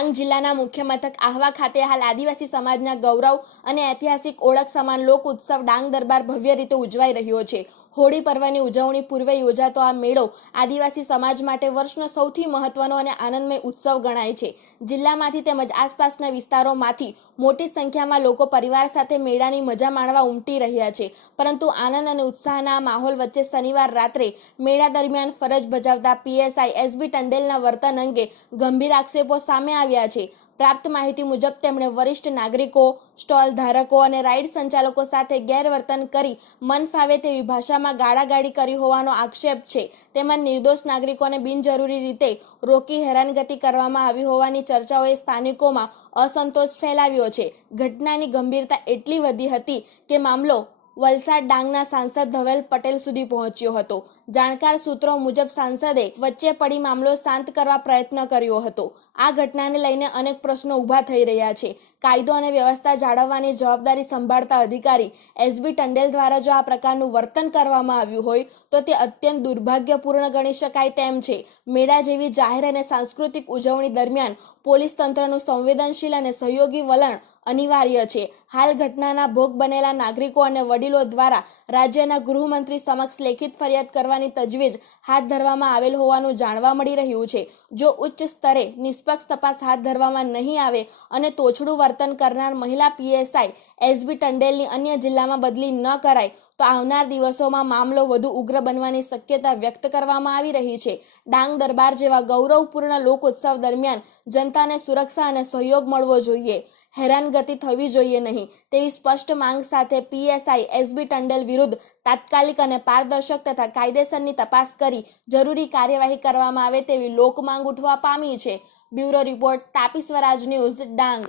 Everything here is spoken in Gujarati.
ડાંગ જિલ્લાના મુખ્ય મથક આહવા ખાતે હાલ આદિવાસી સમાજના ગૌરવ અને ઐતિહાસિક ઓળખ સમાન લોક ઉત્સવ ડાંગ દરબાર ભવ્ય રીતે ઉજવાઈ રહ્યો છે। હોળી પર્વની ઉજવણી પૂર્વે યોજાતો આ મેળો આદિવાસી સમાજ માટે વર્ષનો સૌથી મહત્વનો અને આનંદમય ઉત્સવ ગણાય છે। જિલ્લામાંથી તેમજ આસપાસના વિસ્તારોમાંથી મોટી સંખ્યામાં લોકો પરિવાર સાથે મેળાની મજા માણવા ઉમટી રહ્યા છે। પરંતુ આનંદ અને ઉત્સાહના માહોલ વચ્ચે શનિવાર રાત્રે મેળા દરમિયાન ફરજ બજાવતા પીએસઆઈ એસબી ટંડેલના વર્તન અંગે ગંભીર આક્ષેપો સામે આવ્યા છે। પ્રાપ્ત માહિતી મુજબ તેમણે વરિષ્ઠ નાગરિકો, સ્ટોલ ધારકો અને રાઇડ સંચાલકો સાથે ગેરવર્તન કરી મન ફાવે તેવી ભાષામાં ગાળાગાળી કરી હોવાનો આક્ષેપ છે। તેમજ નિર્દોષ નાગરિકોને બિનજરૂરી રીતે રોકી હેરાનગતિ કરવામાં આવી હોવાની ચર્ચાઓએ સ્થાનિકોમાં અસંતોષ ફેલાવ્યો છે। ઘટનાની ગંભીરતા એટલી વધી હતી કે મામલો વલસાડ ડાંગના સાંસદ ધવેલ પટેલ સુધી પહોંચ્યો હતો। જાણકાર સૂત્રો મુજબ સાંસદે વચ્ચે પડી મામલો શાંત કરવા પ્રયત્ન કર્યો હતો। આ ઘટનાને લઈને અનેક પ્રશ્નો ઊભા થઈ રહ્યા છે। કાયદો અને વ્યવસ્થા જાળવવાની જવાબદારી સંભાળતા અધિકારી એસબી ટંડેલ દ્વારા જો આ પ્રકારનું વર્તન કરવામાં આવ્યું હોય તો તે અત્યંત દુર્ભાગ્યપૂર્ણ ગણી શકાય તેમ છે। મેળા જેવી જાહેર અને સાંસ્કૃતિક ઉજવણી દરમિયાન પોલીસ તંત્રનું સંવેદનશીલ અને સહયોગી વલણ અનિવાર્ય છે। હાલ ઘટનાના ભોગ બનેલા નાગરિકો અને વડીલો દ્વારા રાજ્યના ગૃહમંત્રી સમક્ષ લેખિત ફરિયાદ કરવાની તજવીજ હાથ ધરવામાં આવેલ હોવાનું જાણવા મળી રહ્યું છે। જો ઉચ્ચ સ્તરે નિષ્પક્ષ તપાસ હાથ ધરવામાં નહીં આવે અને તોછડું વર્તન કરનાર મહિલા પીએસઆઈ એસબી ટંડેલની અન્ય જિલ્લામાં બદલી ન કરાય તો આવનાર દિવસોમાં મામલો વધુ ઉગ્ર બનવાની શક્યતા વ્યક્ત કરવામાં આવી રહી છે। ડાંગ દરબાર જેવા ગૌરવપૂર્ણ લોક ઉત્સવ દરમિયાન જનતાને સુરક્ષા અને સહયોગ મળવો જોઈએ, હેરાનગતિ થવી જોઈએ નહીં તેવી સ્પષ્ટ માંગ સાથે પીએસઆઈ એસબી ટંડેલ વિરુદ્ધ તાત્કાલિક અને પારદર્શક તથા કાયદેસરની તપાસ કરી જરૂરી કાર્યવાહી કરવામાં આવે તેવી લોક માંગ ઉઠવા પામી છે। બ્યુરો રિપોર્ટ, તાપી સ્વરાજ ન્યૂઝ, ડાંગ।